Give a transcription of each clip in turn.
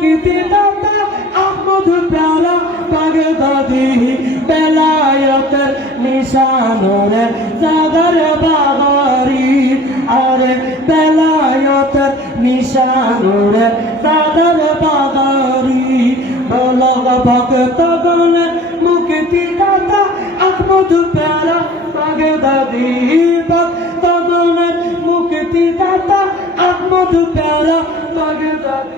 মুক্তিদাতা আহমদ প্যারা বাগদাদি বেলায়েতের নিশানরে জাগার বাগারি আরে বেলায়েতের নিশানরে জাগার বাগারি বলগ ভক্তগণের মুক্তিদাতা আহমদ প্যারা বাগদাদি ভক্তগণের মুক্তিদাতা আহমদ প্যারা বাগদাদি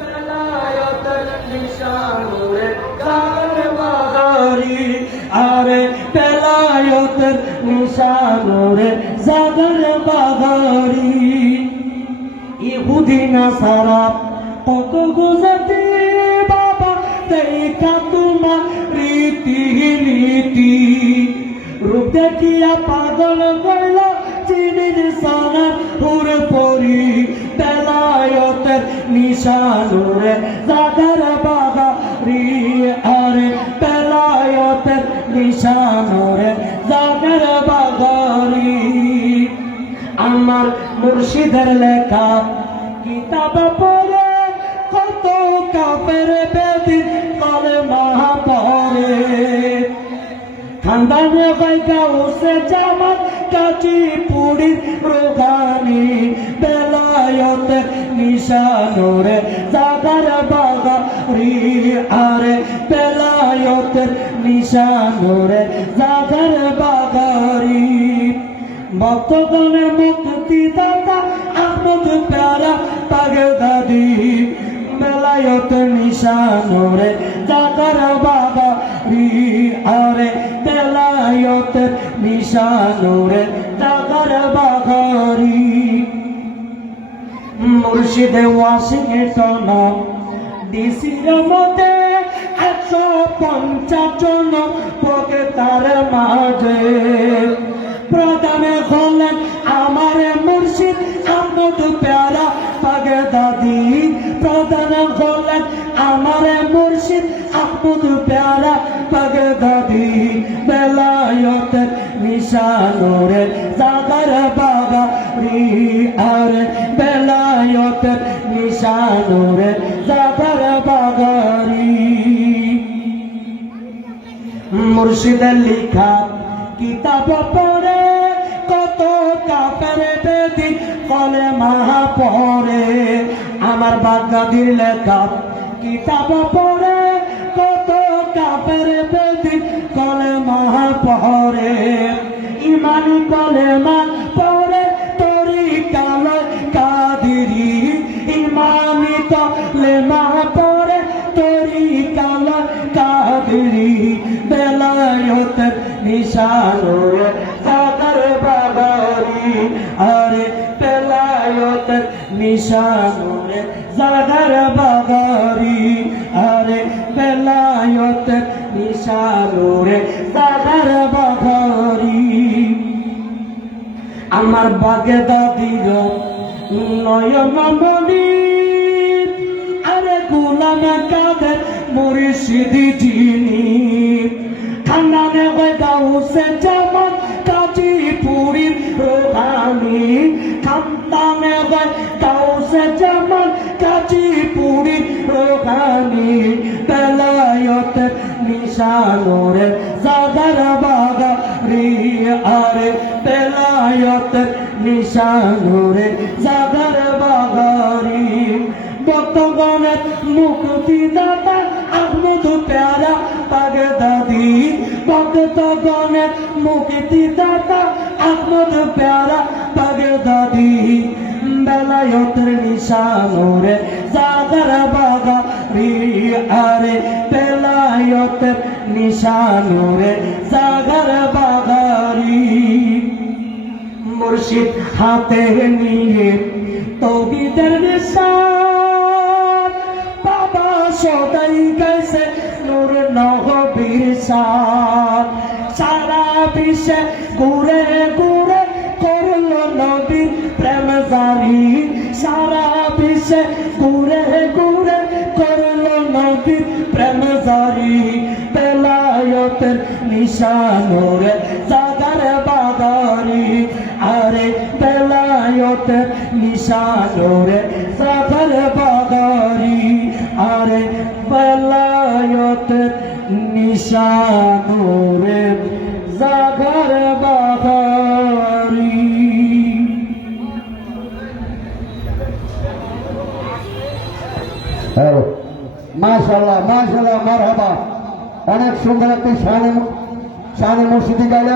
বেলায়েতের নিশানরে জাগার বাগারি আরে বেলায়েতের নিশানরে জাগার বাগারি ইহুদি নাসারা কত গুজরাতি বাবা দেখা তোমার রীতি নীতি রূপ দেখিয়া পাগল করল চিনির সানার হুর পরি বেলায়েতের নিশানরে জাগার বাগারি আরে বেলায়েতের নিশানরে জাগার বাগারি আমার মুর্শিদের লেখা কিতাব পড়ে কত কাফের বেদিন কলেমা পড়ে খানদানে গায়িকা উসে জামাত কাচি পুরীর রোগানি বেলায়েতের নিশানরে জাগার বাগারি আরে বেলায়েতের নিশানরে জাগার বাগারি ভক্তগণের মুক্তিদাতা আহমদ প্যারা বাগদাদি বেলায়েতের নিশানরে জাগার বাগারি আরে বেলায়েতের নিশানরে জাগার বাগারি মুর্শিদে ওয়াশিংটন ডিসির মধ্যে 150 জন প্রকৃতার মাঝে প্রধানে হলেন আমার মুর্শিদ আহমদ প্যারা বাগদাদি প্রধান হলেন আমার মুর্শিদ আহমদ প্যারা বাগদাদি বেলায়েতের নিশানরে জাগার বাগারি আরে বেলায়েতের নিশানরে জাগার বাগারি মুর্শিদের লিখা কিতাব পড়ে কত কাফের বেদিন কলেমা পড়ে আমার বাগদাদির লেখা কিতাব পড়ে কত কাফের বেদিন কলেমা পড়ে ইমানি কলেমা পড়ে তরিকাল কাদিরি ইমানি কলেমা পড়ে তরিকাল কাদিরি বেলায়েতের নিশানরে জাগার বাগারি আরে বেলায়েতের নিশানরে জাগার বাগারি আরে বেলায়েতের নিশানরে জাগার বাগারি আমার বাগদাদির নয়ন মনি আরে গোলাম কাদের মুর্শিদি যিনি খানদানে গাউসে জামান কাজী পুরীর রোহানি খানদানে গাউসে জামান কাজী পুরীর রোহানি বেলায়েতের নিশানরে জাগার বাগারি আরে বেলায়েতের নিশানরে জাগার বাগারি ভক্তগণের মুক্তিদাতা আহমদ প্যারা বাগদাদি ভক্তগণের মুক্তিদাতা আহমদ প্যারা বাগদাদি বেলায়েতের নিশানরে জাগার বাগারি আরে বেলায়েতের নিশানরে জাগার বাগারি মুর্শিদ হাতে নিয়ে তৌহিদের নিশান বাবা সদাই গেছে নূর নবীর শান সারা বিশ্বে ঘুরে ঘুরে করলো নবীর প্রেম জারি সারা বিশ্বে ঘুরে ঘুরে করলো নবীর প্রেম জারি বেলায়েতের নিশানরে জাগার বাগারি আরে বেলায়েতের নিশানরে জাগার বাগারি বেলায়তের নিশানুরে জাগার বাহারি। মাশাআল্লাহ মাশাআল্লাহ মারহাবা। অনেক সুন্দর একটি শানে মসজিদে গাইলেন।